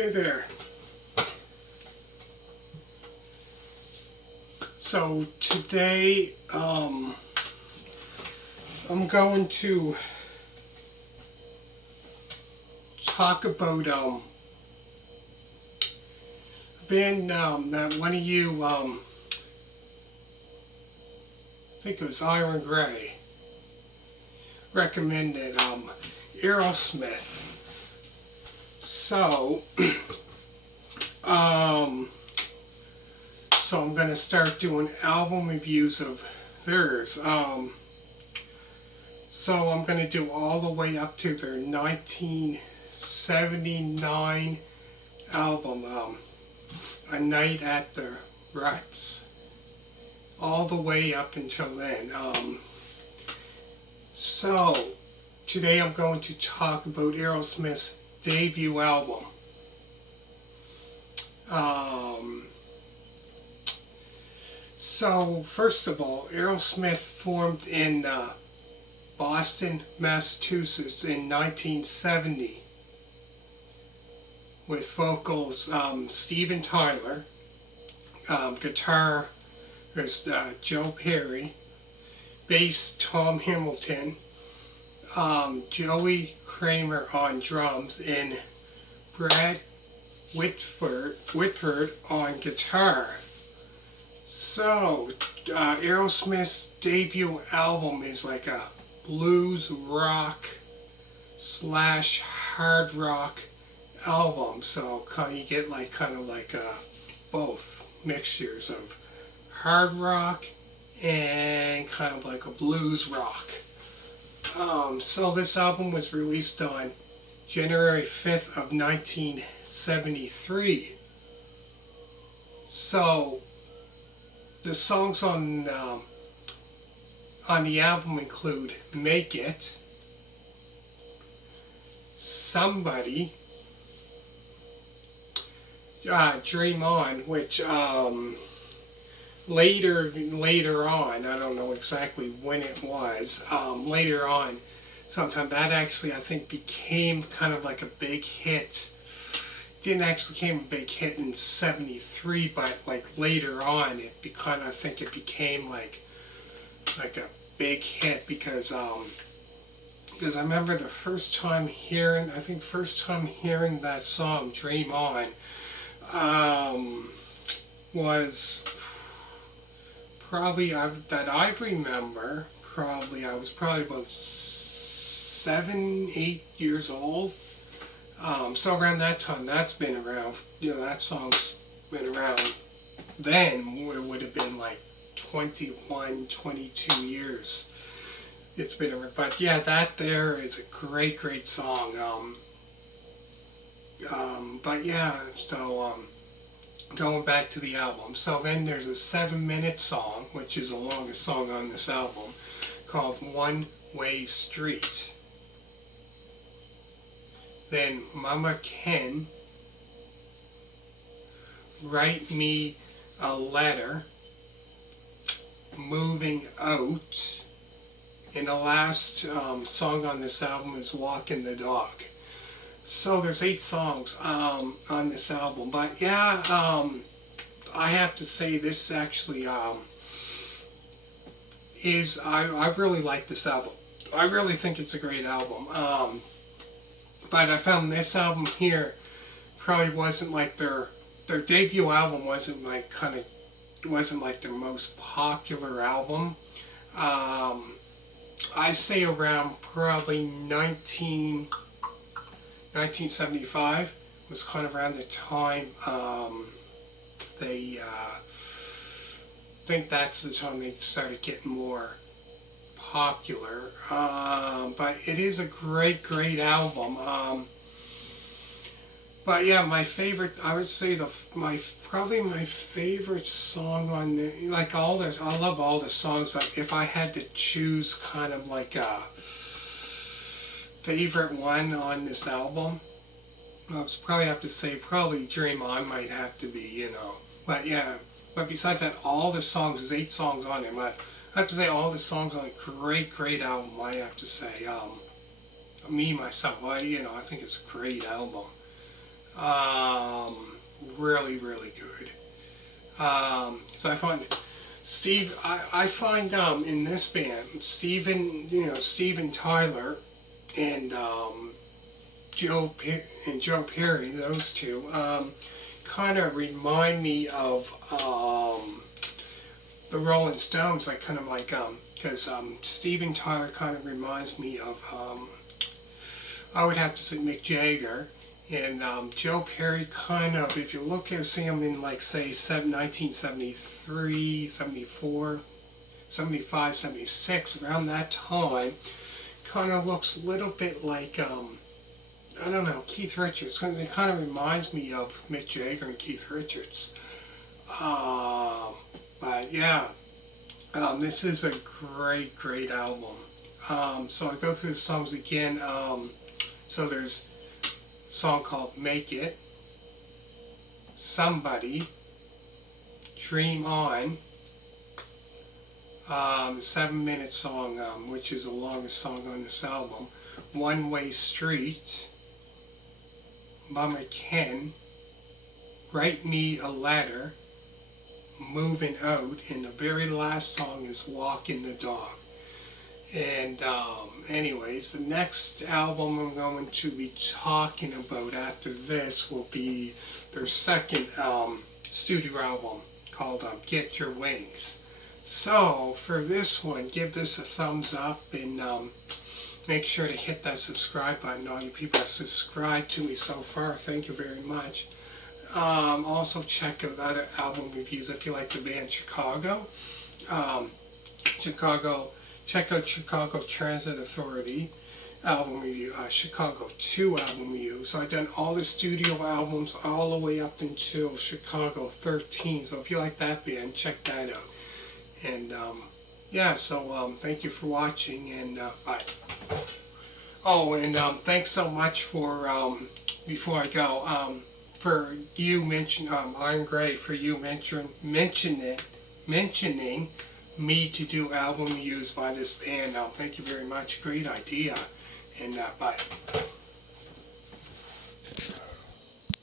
Hey there. So today, I'm going to talk about a band that one of you, I think it was Iron Gray, recommended, Aerosmith. So, so I'm gonna start doing album reviews of theirs. So I'm gonna do all the way up to their 1979 album, A Night at the Ruts, all the way up until then. So today I'm going to talk about Aerosmith's debut album. So first of all, Aerosmith formed in Boston, Massachusetts in 1970 with vocals Steven Tyler, guitar is Joe Perry, bass Tom Hamilton, Joey Kramer on drums, and Brad Whitford on guitar. So, Aerosmith's debut album is like a blues rock / hard rock album. So you get like kind of like both mixtures of hard rock and kind of like a blues rock. So this album was released on January 5th of 1973. So the songs on the album include Make It, Somebody, Dream On, which later on, I don't know exactly when it was, later on, sometime that actually I think became kind of like a big hit. Didn't actually become a big hit in 73, but like later on I think it became like a big hit because I remember the first time hearing that song, Dream On, was probably, that I remember, I was probably about 7-8 years old. So around that time, that's been around, that song's been around then. It would have been like 21, 22 years it's been around. But yeah, that there is a great song. But yeah, so going back to the album. So then there's a 7-minute song, which is the longest song on this album, called One Way Street. Then Mama Ken, Write Me a Letter, Moving Out, and the last song on this album is Walkin the Dog. So there's 8 songs on this album. But yeah, I have to say this actually I really like this album. I really think it's a great album. But I found this album here probably wasn't like their debut album wasn't like their most popular album. I say around probably 1975 was kind of around the time they think that's the time they started getting more popular. But it is a great album. But yeah, my favorite, I would say probably my favorite song on the, like I love all the songs, but if I had to choose kind of like a favorite one on this album, I would probably have to say probably Dream On might have to be, But yeah, but besides that, all the songs, there's 8 songs on it, but I have to say all the songs on a great album, I have to say. Me, myself, I think it's a great album. Really, really good. So I find I find in this band, Steven Tyler and Joe Perry, those two, kind of remind me of the Rolling Stones. I kind of like because Steven Tyler kind of reminds me of I would have to say Mick Jagger. And Joe Perry kind of, if you look at, see him in like say 1973, 74, 75, 76, around that time, kind of looks a little bit like, I don't know, Keith Richards. It kind of reminds me of Mick Jagger and Keith Richards. Um, but yeah, this is a great, great album. So I go through the songs again. So there's a song called Make It, Somebody, Dream On, 7-minute song, which is the longest song on this album, One Way Street, Mama Ken, Write Me a Letter, Moving Out, and the very last song is Walkin the Dog. And anyways, the next album I'm going to be talking about after this will be their second studio album called Get Your Wings. So for this one, give this a thumbs up and make sure to hit that subscribe button. All you people that subscribed to me so far, thank you very much. Also check out other album reviews if you like the band Chicago. Chicago. Check out Chicago Transit Authority album review, Chicago 2 album review. So I've done all the studio albums all the way up until Chicago 13. So if you like that band, check that out. And yeah, so thank you for watching, and bye. Oh, and thanks so much for, before I go, for you I'm Gray, for you mentioning me to do album reviews by this band. Thank you very much. Great idea. And bye.